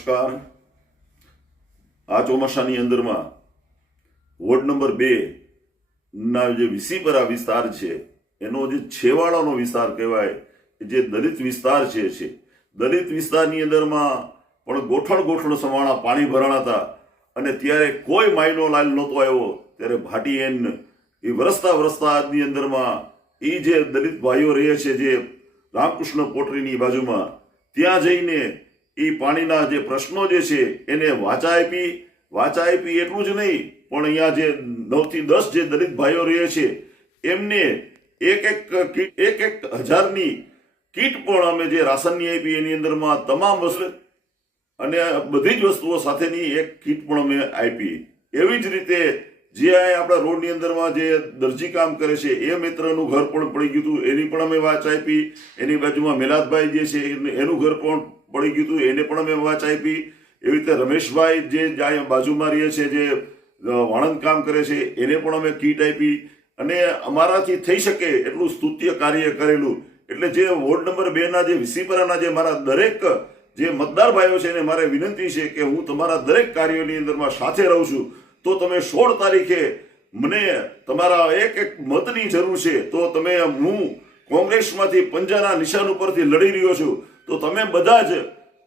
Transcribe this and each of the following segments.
નમસ્કાર. આ ચોમાસાની અંદરમાં વોર્ડ નંબર બે ના જે વિસીપરા વિસ્તાર છે, એનો જે છેવાડાનો વિસ્તાર કહેવાય જે દલિત વિસ્તાર છે દલિત વિસ્તારની અંદરમાં પણ ગોઠણ ગોઠણ સમાણા પાણી ભરાણા હતા અને ત્યારે કોઈ માયનો લાલ નહોતો આવ્યો, ત્યારે ભાટી એન એ વરસતા વરસતાની અંદરમાં એ જે દલિત ભાઈઓ રહે છે, જે રામકૃષ્ણ પોટરીની બાજુમાં, ત્યાં જઈને એ પાણીના જે પ્રશ્નો જે છે, એને વાચા આપી વાચા આપી એટલું જ નહીં, પણ અહીંયા જે નવથી દસ જે દલિત ભાઈઓ રહે છે, એમને એક એક કીટ, એક એક હજારની કીટ પણ અમે જે રાશનની આપી, એની અંદરમાં તમામ વસ્તુ અને બધી જ વસ્તુઓ સાથેની એક કીટ પણ અમે આપી. એવી જ રીતે જે આપણા રોડની અંદરમાં જે દરજી કામ કરે છે, એ મિત્રનું ઘર પણ પડી ગયું હતું, એની પણ અમે વાચ આપી. એની બાજુમાં મેલાદભાઈ જે છે, એને- એનું ઘર પણ પડી ગયું હતું. એને પણ અમે વાચ આપી. એવી રીતે રમેશભાઈ જે બાજુમાં રહે છે, જે વાણંદ કામ કરે છે, એને પણ અમે કીટ આપી. અને અમારાથી થઈ શકે એટલું સ્તુત્ય કાર્ય કરેલું. એટલે જે વોર્ડ નંબર બે ના જે વિસીપરાના જે મારા દરેક જે મતદાર ભાઈઓ છે, એને મારે વિનંતી છે કે હું તમારા દરેક કાર્યોની અંદરમાં સાથે રહું છું. તો તમે સોળ તારીખે મને તમારા એક એક મતની જરૂર છે. તો તમે હું કોંગ્રેસમાંથી પંજાના નિશાન ઉપરથી લડી રહ્યો છું. તો તમે બધા જ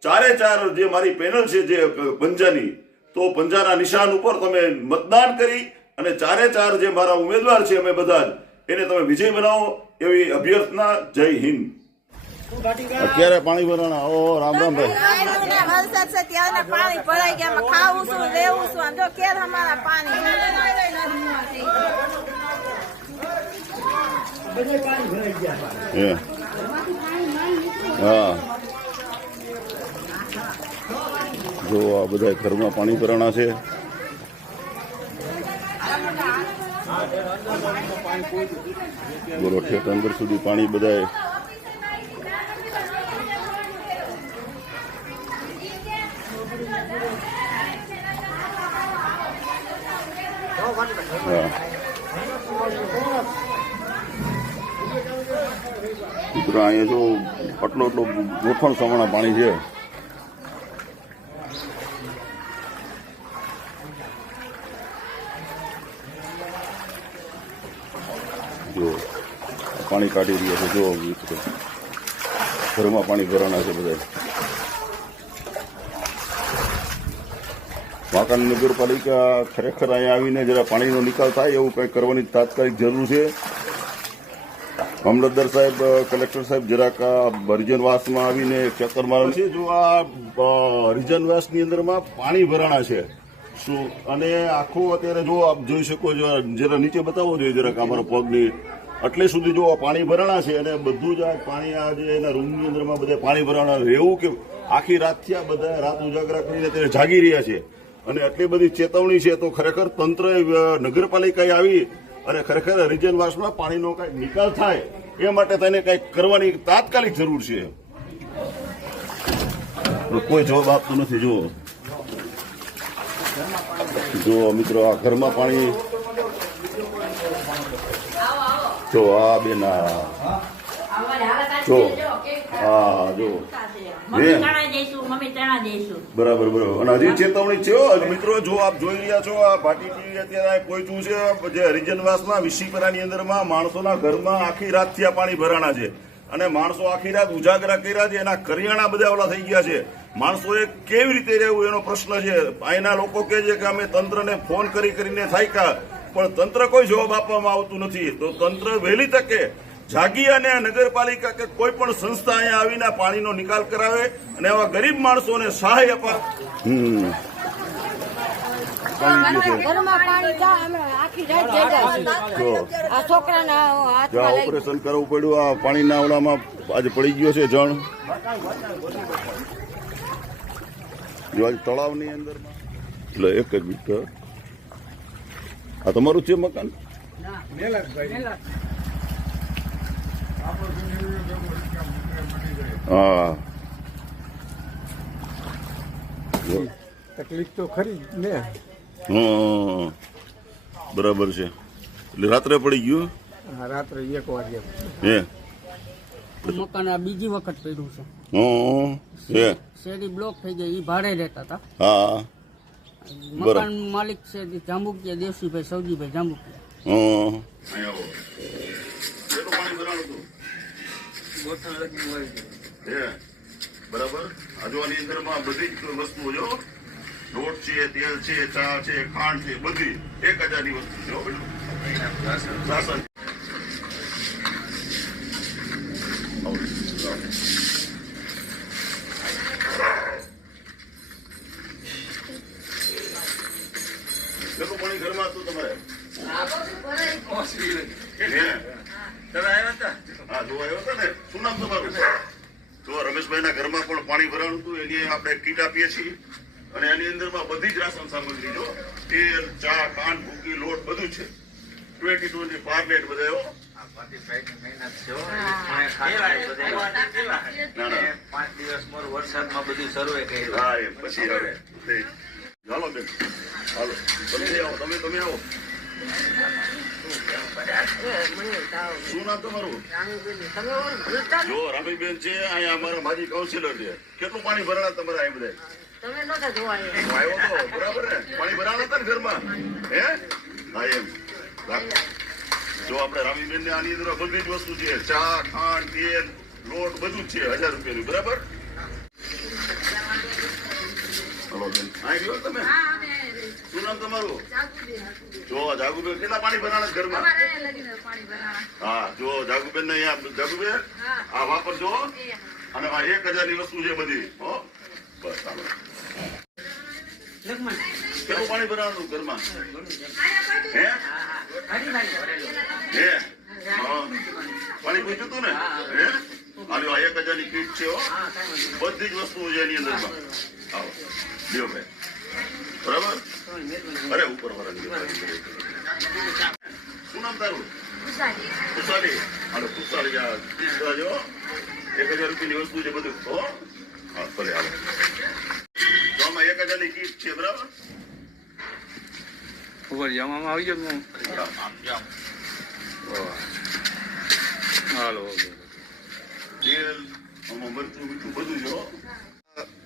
ચારે ચાર જે મારી પેનલ છે જે પંજાની તો પંજાના નિશાન ઉપર તમે મતદાન કરી અને ચારે ચાર જે મારા ઉમેદવાર છે અમે બધા જ એને તમે વિજય બનાવો એવી અભ્યર્થના જય હિન્દ. અત્યારે પાણી ભરાણા. ઓ રામ રામ ભાઈ. વરસાદ છે ત્યારને પાણી ભરાઈ ગયા. આમાં ખાવું શું લેવું શું આમ જો કેર અમારા પાણી હે હા જો આ બધા ઘરમાં પાણી ભરાણા છે. બોલો, ઠેઠ અંદર સુધી પાણી મિત્રો અહીંયા જો આટલો એટલો ગોઠણ સમાણા પાણી છે. પાણી કાઢી રહ્યા છે જો મિત્રો ઘરમાં પાણી ભરાણા છે બધા વાંકાનેર નગરપાલિકા ખરેખર અહીંયા આવીને જરા પાણીનો નિકાલ થાય એવું કંઈક કરવાની તાત્કાલિક જરૂર છે. મામલતદાર સાહેબ કલેક્ટર સાહેબ જરાક હરિજનવાસમાં આવીને ચક્કર મારે છે. જો આ હરિજનવાસની અંદરમાં પાણી ભરાણા છે. શું? અને આખું અત્યારે જો આપ જોઈ શકો છો, જરા નીચે બતાવો જોઈએ જરાક અમારા પગની. એટલે સુધી જો પાણી ભરાણા છે અને બધું જ આ પાણી આ જે એના રૂમની અંદરમાં બધા પાણી ભરાણા રહેવું કે આખી રાતથી આ બધા રાત ઉજાગરા કરીને તેને જાગી રહ્યા છે. અને આટલી બધી ચેતવણી છે તો ખરેખર તંત્ર નગરપાલિકાએ આવી અને ખરેખર હરિજનવાસમાં પાણીનો કઈ નિકાલ થાય એ માટે તેને કંઈક કરવાની તાત્કાલિક જરૂર છે. કોઈ જવાબ આપતો નથી જો જો મિત્રો, આ ઘરમાં પાણી જો આ બેન જો હા જો. બરાબર બરાબર. અને હજી ચેતવણી છે મિત્રો જો આપ જોઈ રહ્યા છો આ ભાટી ટીવી અત્યારે પહોંચ્યું છે જે હરિજનવાસમાં વિશીપરાની અંદરમાં માણસોના ઘરમાં આખી રાતથી આ પાણી ભરાણા છે. અને માણસો આખી રાત ઉજાગરા કર્યા છે એના કરિયાણા બધા ઓલા થઈ ગયા છે. માણસોએ કેવી રીતે રહેવું એનો પ્રશ્ન છે. અહીંના લોકો કહે છે કે અમે તંત્રને ફોન કરી કરીને થાક્યા પણ તંત્ર કોઈ જવાબ આપવામાં આવતું નથી. તો તંત્ર વહેલી તકે જાગી અને નગરપાલિકા કે કોઈ પણ સંસ્થા અહીંયા આવીને પાણીનો નિકાલ કરાવે અને આવા ગરીબ માણસોને સહાય અપાવે ઓપરેશન કરવું પડ્યું આ પાણીના ઓલામાં આજે પડી ગયો છે જણ. જો આજે તળાવની અંદર એટલે એક જ મિનિટ આ તમારું છે મકાન? હા. તકલીફ તો ખરી ને. હા બરાબર છે. એટલે રાત્રે પડી ગયું? હા રાત્રે એક વાગે હે? મકાન આ બીજી વખત પડ્યું છે. હં હે? શેરી બ્લોક થઈ ગઈ એ ભાડે રહેતા હતા. હા. મકાન માલિક છે જાંબુકિયા દેવસીભાઈ સૌજીભાઈ જાંબુકિયા. બરાબર? આજુ અંદરમાં બધી જ વસ્તુઓ જો લોટ છે તેલ છે ચા છે ખાંડ છે બધી એક હજારની વસ્તુ છે હા જોવા આવ્યો હતો ને શું નામ તમારું જો રમેશભાઈના ઘરમાં પણ પાણી ભરાણું હતું એની આપણે કીટ આપીએ છીએ. અને એની અંદરમાં બધી જ રાશન સામગ્રી જો તેલ ચા ખાંડ ભૂકી લોટ બધું છે. ટ્વેન્ટી ટ્વેન્ટી પાર્લેટ બધા એવો. ના ના પાંચ દિવસ મોર વરસાદમાં બધું સર્વે કર્યું. હા એ પછી હવે. ચાલો બેન. હાલો. તમે આવો તમે તમે આવો. શું નામ તમારું? જો રામીબેન છે અહીંયા અમારા માજી કાઉન્સિલર છે. કેટલું પાણી ભરાણા તમારે અહીં બધા? હું આવ્યો તો બરાબર ને? પાણી ભરાણા હતા ને ઘરમાં? હે? હા એમ. જો આપણે રામીબેન ને આની અંદર બધી જ વસ્તુ છે. ચા ખાંડ તેલ લોટ બધું જ છે હજાર રૂપિયાનું. બરાબર? હલો બેન. અહીં ગયો તમે? શું નામ તમારું? જો જાગુબેન કેટલા પાણી ભરાણા ઘરમાં? હા જો જાગુબેન ને અહીંયા જાગુબેન આ વાપરજો અને આ એક હજારની વસ્તુ છે બધી હો. બસ ચાલો. કેટલું પાણી ભરાવાનું ઘરમાં? હે? હે હા. પાણી પૂછ્યું તું ને? હે હાલો આ એક હજારની કીટ છે હો. બધી જ વસ્તુઓ છે એની અંદર આવો. લ્યો ભાઈ. બરાબર? અરે ઉપર શું નામ તારું? ખુશાલી હાલો ખુશાલી જો એક હજાર રૂપિયાની વસ્તુ છે બધું. હો? હા ભલે હાલો. તો આમાં એક હજારની ચીજ છે બરાબર? ઉપર જમવામાં આવી ગયો હું. હાલો તેલ મરચું મીઠું બધું જો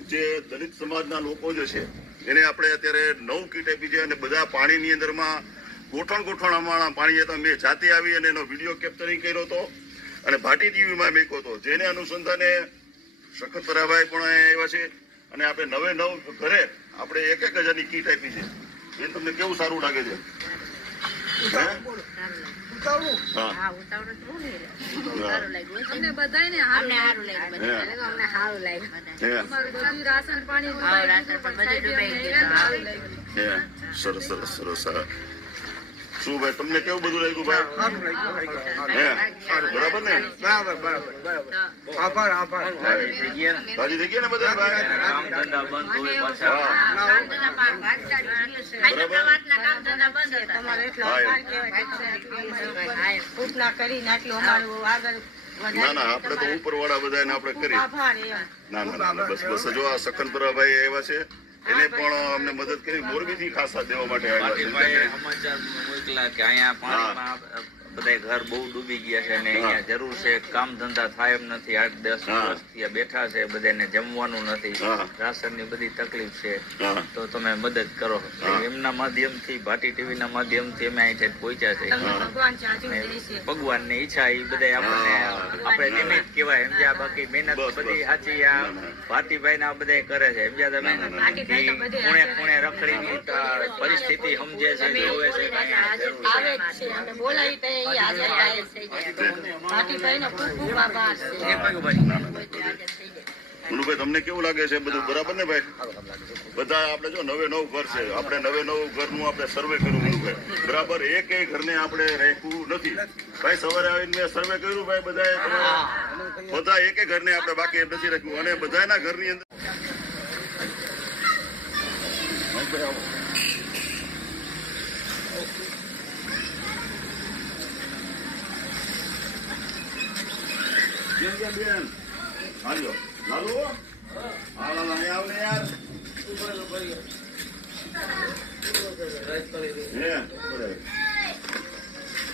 જે દલિત સમાજના લોકો જે છે એને આપણે અત્યારે નવ કીટ આપી છે અને બધા પાણીની અંદરમાં ગોઠણ ગોઠણ અમારા પાણી હતા. મેં જાતે આવી અને એનો વીડિયો કેપ્ચરિંગ કર્યો હતો અને ભાટી ટીવીમાં મેક્યો હતો. જેને અનુસંધાને સખતપરાભાઈ પણ અહીંયા આવ્યા છે અને આપણે નવે નવ ઘરે આપણે એક એક હજારની કીટ આપી છે. એ તમને કેવું સારું લાગે છે? હે? હા હા. અમને બધાયને હારું અમને લાગ્યું. અમને હારું લાગ્યું અમારું રાશન પાણી રાશન પાણી બધું ડૂબાઈ ગયું. હારું લાગ્યું. હે. સરસ સરસ સરસ સરસ શું ભાઈ તમને કેવું બધું લાગ્યું ભાઈ? બરાબર ને? બરાબર બરાબર બરાબર. આભાર આભાર. રાજી થઈ ગયા ને બધા ના ના આપણે તો ઉપર વાળા બધા આપણે ખૂબ કરી. ના ના ના ના, બસ બસ. જો આ સખનપુરાભાઈ એવા છે એને પણ અમને મદદ કરી. મોરબીથી ખાસા દેવા માટે આવ્યા છે. બધા ઘર બહુ ડૂબી ગયા છે અને અહીંયા જરૂર છે કામ ધંધા થાય એમ નથી. આઠ દસ. વર્ષથી બેઠા છે બધાને જમવાનું નથી. રાશનની બધી તકલીફ છે. તો તમે મદદ કરો. એમના માધ્યમથી ભાટી ટીવી ના માધ્યમથી અમે અહીં પહોંચ્યા છે. ભગવાનની ભગવાનની ઈચ્છા એ બધા આપણને. આપણે નિમિત્ત કહેવાય. સમજ્યા બાકી મહેનત બધી સાચી આ ભાટીભાઈ ના. ના બધા કરે છે. સમજ્યા તમે ના, ના, ના. ભાતીભાઈ તો બધે ખૂણે ખૂણે રખડીની પરિસ્થિતિ સમજે છે જોવે છે. બોલાવી તો એ હાજર થાય થઈ જાય ભાટીભાઈનો ખૂબ ખૂબ આભાર છે. મુનુભાઈ તમને કેવું લાગે છે બધું? બરાબર ને ભાઈ? બધા આપણે જો નવે નવ ઘર છે આપણે નવે નવ ઘરનું આપણે સર્વે કર્યું મુનુભાઈ. બરાબર એક એક ઘરને આપણે રહેવું નથી. ભાઈ સવારે આવીને મેં સર્વે કર્યું ભાઈ બધાએ બધા એક એક ઘરને આપણે બાકી નથી રાખ્યું. અને બધાના ઘરની અંદર બેન. બેન હાલો લાલુ? હા લાલા અહીંયા આવ ને યાર.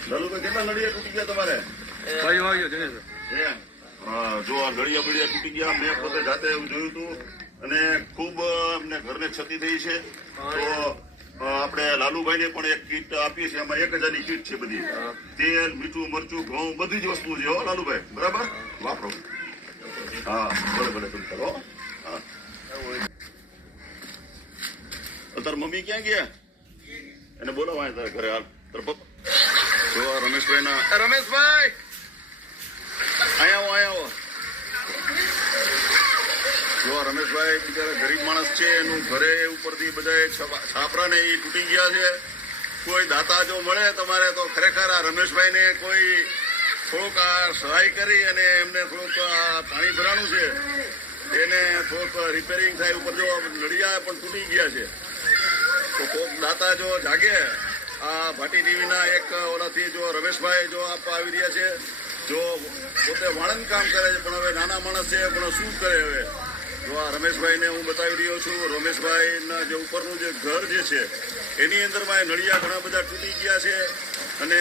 લાલુભાઈ કેટલા નડિયા તૂટી ગયા તમારે? જો આ ગળિયા બળિયા તૂટી ગયા મેં પોતે જાતે એવું જોયું હતું. અને ખૂબ અમને ઘરને ક્ષતિ થઈ છે. તો આપણે લાલુભાઈને પણ એક કીટ આપીએ છીએ એમાં એક હજારની કીટ છે બધી. તેલ મીઠું મરચું ઘઉં બધી જ વસ્તુ છે હો લાલુભાઈ. બરાબર? વાપરો. હા ભલે ભલે તમે કરો. તાર મમ્મી ક્યાં ગયા? એને બોલાવા તારા ઘરે હાલ. તાર પપ્પા. જો રમેશભાઈ ના રમેશભાઈ! રમેશભાઈ બિચારા ગરીબ માણસ છે, એનું ઘરે ઉપરથી બધાએ છાપરા ને એ તૂટી ગયા છે. કોઈ દાતા જો મળે તમારે તો ખરેખર આ રમેશભાઈને કોઈ થોડુંક આ સહાય કરી અને એમને થોડુંક પાણી ભરાણું છે. એને થોડુંક રિપેરિંગ થાય ઉપર જો નડિયા પણ તૂટી ગયા છે. તો કોક દાતા જો જાગે, આ ભાટી ટીવીના એક ઓલાથી જો રમેશભાઈ જો આપવા આવી રહ્યા છે, જો પોતે વાણંદ કામ કરે છે, પણ હવે નાના માણસ છે, પણ શું કરે હવે? જો આ રમેશભાઈને હું બતાવી રહ્યો છું. રમેશભાઈના જે ઉપરનું જે ઘર જે છે, એની અંદરમાં એ નળિયા ઘણા બધા તૂટી ગયા છે અને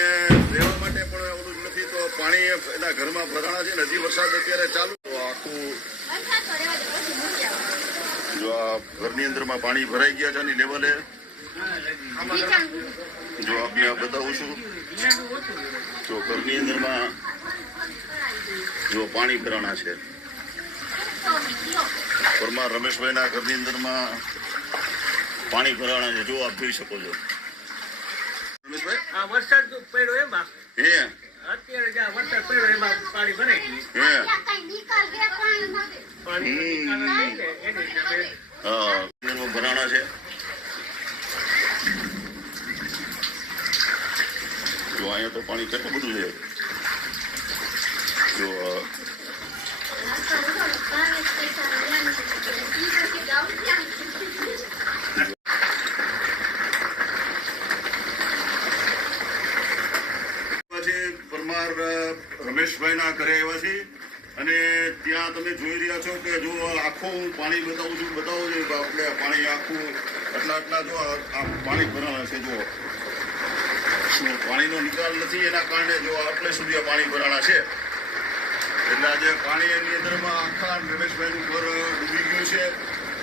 રહેવા માટે પણ ઓલું નથી. તો પાણી એના ઘરમાં ભરાણા છે ને, હજી વરસાદ અત્યારે ચાલુ આખું જો આ ઘરની અંદરમાં પાણી ભરાઈ ગયા છે આની લેવલે. જો આપને આ બતાવું છું. જો ઘરની અંદરમાં જો પાણી ભરાણા છે. પરમાર રમેશભાઈના ઘરની અંદરમાં પાણી ભરાણા છે. જો આપ જોઈ શકો છો. રમેશભાઈ? આ વરસાદ પડ્યો એમાં હે? અત્યારે જ્યાં વરસાદ પડ્યો એમાં પાણી ભરાઈ ગયું. હા? ભરાણા છે. જો અહીંયા તો પાણી કેટલું બધું છે. જો રમેશભાઈના ઘરે આવ્યા છે. અને ત્યાં તમે જોઈ રહ્યા છો કે જો આખું પાણી બતાવું છું બતાવું છું આપણે પાણી આખું આટલા આટલા જો આ પાણી ભરાણા છે જો. પાણીનો નિકાલ નથી એના કારણે જો આટલે સુધી આ પાણી ભરાણા છે. એટલે આજે પાણી એની અંદરમાં આખા રમેશભાઈનું ઘર ડૂબી ગયું છે.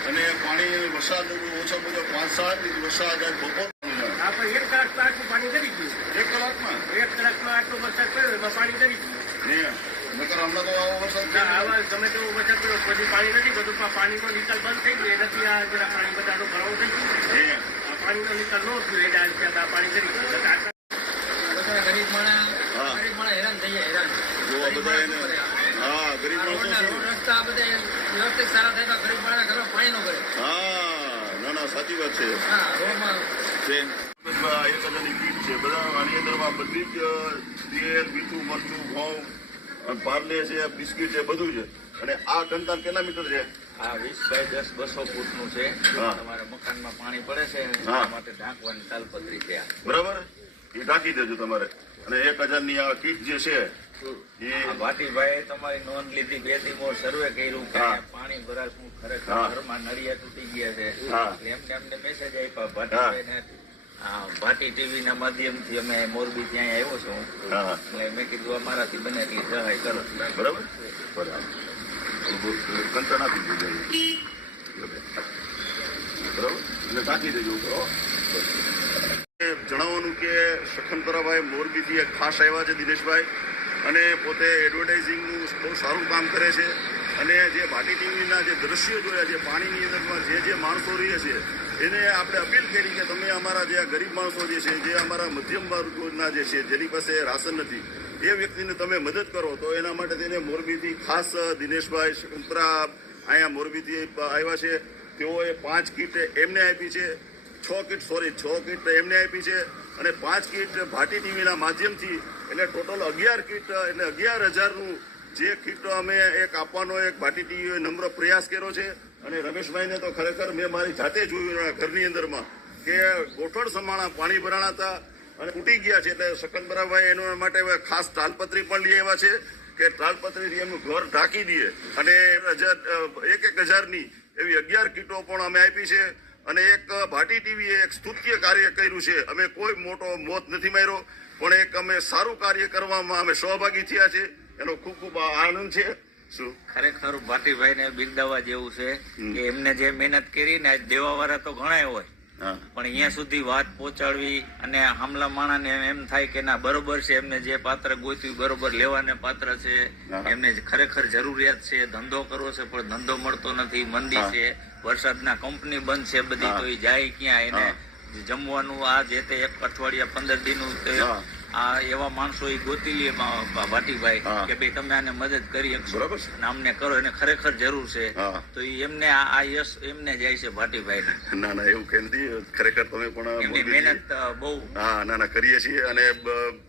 અને પાણી વરસાદ ઓછા ઓછા પાંચ સાત ઇંચ વરસાદ આજ બપોર આપણે એક કલાક તો આટલું પાણી કરી ગયું. એક કલાકમાં? એક કલાકમાં આટલો વરસાદ પડ્યો એમાં પાણી કરી ગયું. નકર હમણાં તો આવો વરસાદ આવા ગમે તેવો વરસાદ પડ્યો પછી પાણી નથી બધું પાણીનો નિકાલ બંધ થઈ ગયો. એનાથી આ જરા પાણી બધાનો ભરાવો થઈ ગયો. પાણીનો નિકાલ ન થયો એટલે આ પાણી કરી ગરીબ માણસ હા. ગરીબ માણસ હેરાન થઈ જાય હેરાન. આ બધા એને હા ગરીબ માણસો રસ્તા બધે વ્યવસ્થિત સારા થાય ગરીબ માણસ ઘરમાં પાણી નો કરે હા ના ના સાચી વાત છે. હા રોડમાં છે બધા એક હજારની કીટ છે. બધા આની અંદરમાં બધી જ તેલ મીઠું મરચું ઘઉં પાર્લે છે બિસ્કીટ છે બધું છે. અને આ કંતાન કેટલા મીટર છે? આ વીસ બાય દસ બસો ફૂટનું છે. તમારે મકાનમાં પાણી પડે છે એના માટે ઢાંકવાની તાલપત્રી છે બરાબર? એ ઢાંકી દેજો તમારે. અને એક હજારની આ કીટ જે છે એ ભાટીભાઈ તમારી નોંધ લીધી બે દી સર્વે કર્યું કે પાણી ભરાતું ખરેખર ઘરમાં નળિયા તૂટી ગયા છે. એમને અમને મેસેજ આપ્યા. ભાટીભાઈને આ ભાટી ટીવી ના માધ્યમથી અમે મોરબી ત્યાં આવ્યો છું. હા. એટલે મેં કીધું અમારાથી બને એટલી સહાય કરો. બરાબર? બરાબર. કંટાળ આપી દેજો બરાબર? એટલે ઢાંકી દેજો ઉપર, જણાવવાનું કે સખનપરાભાઈ મોરબીથી એક ખાસ આવ્યા છે દિનેશભાઈ અને પોતે એડવર્ટાઇઝિંગનું બહુ સારું કામ કરે છે. અને જે ભાટી ટીવીના જે દ્રશ્યો જોયા છે પાણીની અંદરમાં જે જે માણસો રહે છે, એને આપણે અપીલ કરી કે તમે અમારા જે ગરીબ માણસો જે છે, જે અમારા મધ્યમ વર્ગના જે છે, જેની પાસે રાશન નથી, એ વ્યક્તિને તમે મદદ કરો. તો એના માટે તેને મોરબીથી ખાસ દિનેશભાઈ શકંપરા અહીંયા મોરબીથી આવ્યા છે. તેઓએ પાંચ કીટ એમને આપી છે. છ કીટ, સોરી, છ કીટ એમને આપી છે. અને પાંચ કીટ ભાટી ટીવીના માધ્યમથી, એટલે ટોટલ અગિયાર કીટ, એટલે અગિયાર હજારનું જે કીટ અમે એક આપવાનો એક ભાટી ટીવીએ નમ્ર પ્રયાસ કર્યો છે અને રમેશભાઈને તો ખરેખર મેં મારી જાતે જોયું ઘરની અંદરમાં કે ગોઠણ સમાણા પાણી ભરાણા હતા અને તૂટી ગયા છે એટલે શકનબરાભાઈ એના માટે ખાસ તાલપત્રી પણ લઈ આવ્યા છે કે તાલપત્રીથી એમનું ઘર ઢાંકી દઈએ અને એક એક હજારની એવી અગિયાર કીટો પણ અમે આપી છે અને એક ભાટી ટીવીએ એક સ્તુત્ય કાર્ય કર્યું છે. અમે કોઈ મોટો મોત નથી માર્યો, પણ એક અમે સારું કાર્ય કરવામાં અમે સહભાગી થયા છે. એનો ખૂબ ખૂબ આનંદ છે. શું? ખરેખર ભાટીભાઈ ને બિરદાવા જેવું છે કે એમને જે મહેનત કરી ને દેવા વાળા તો ઘણા હોય. પણ અહીંયા સુધી વાત પહોંચાડવી અને હામલા માણાને એમ થાય કે ના બરોબર છે એમને જે પાત્ર ગોત્યું બરોબર લેવાને પાત્ર છે. એમને ખરેખર જરૂરિયાત છે ધંધો કરવો છે પણ ધંધો મળતો નથી મંદી. છે. વરસાદના કંપની બંધ છે બધી. તો એ જાય ક્યાં એને જમવાનું આ જે તે એક અઠવાડિયા પંદર દિનનું તે હા. આ એવા માણસો એ ગોતી લે ભાટીભાઈ કે ભાઈ તમે આને મદદ કરી બરાબર છે. અને અમને કરો એને ખરેખર જરૂર છે. તો એમને આ યશ એમને જાય છે ભાટીભાઈ ના ના એવું કઈ ખરેખર તમે પણ મહેનત બહુ. હા ના ના કરીએ છીએ અને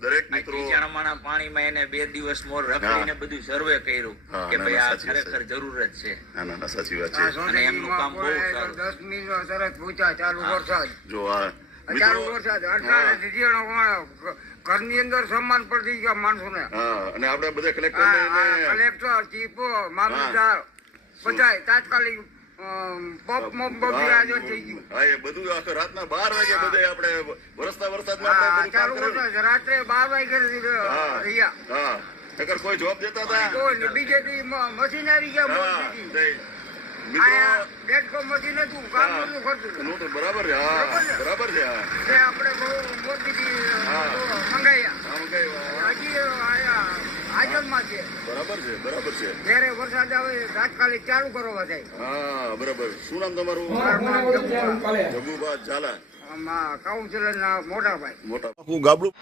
દરેક મિત્રો ખીચાણામાના પાણીમાં એને બે દિવસ મોર રખડીને બધું સર્વે કર્યું કે ભાઈ આ ખરેખર જરૂર જ છે. ના ના ના સાચી વાત છે. અને એમનું કામ બહુ સારું. 10 મિનિટ સરસ પૂછા ચાલુ વરસાદ. જો આ ચાલુ મિત્રો વરસાદ. અડતાલીસ માણસ. ઘરની અંદર સન્માન પડી ગયા માણસોને. હા અને આપણે બધા કલેક્ટર કલેક્ટર ચીફો મામલતદાર તાત્કાલિક પોપ મોપ બધી હાજર થઈ ગયું. હા એ બધું આખો રાતના બાર વાગે બધે આપણે વરસતા વરસાદમાં આપણે ચાલુ રાત્રે બાર વાગે હા રહ્યા. હા. નકર કોઈ જોબ દેતા હતા? કોઈ. બીજેથી મશીન આવી ગયા હા. બરાબર છે હા બરાબર છે. હા. આપણે બહુ બરાબર છે બરાબર છે. જ્યારે વરસાદ આવે તાત્કાલિક ચાલુ કરવા જાય. હા બરાબર. શું નામ તમારું? જગુભા. ઝાલા. આમાં કાઉન્સિલરના મોટા ભાઈ મોટા. હું ગાબડું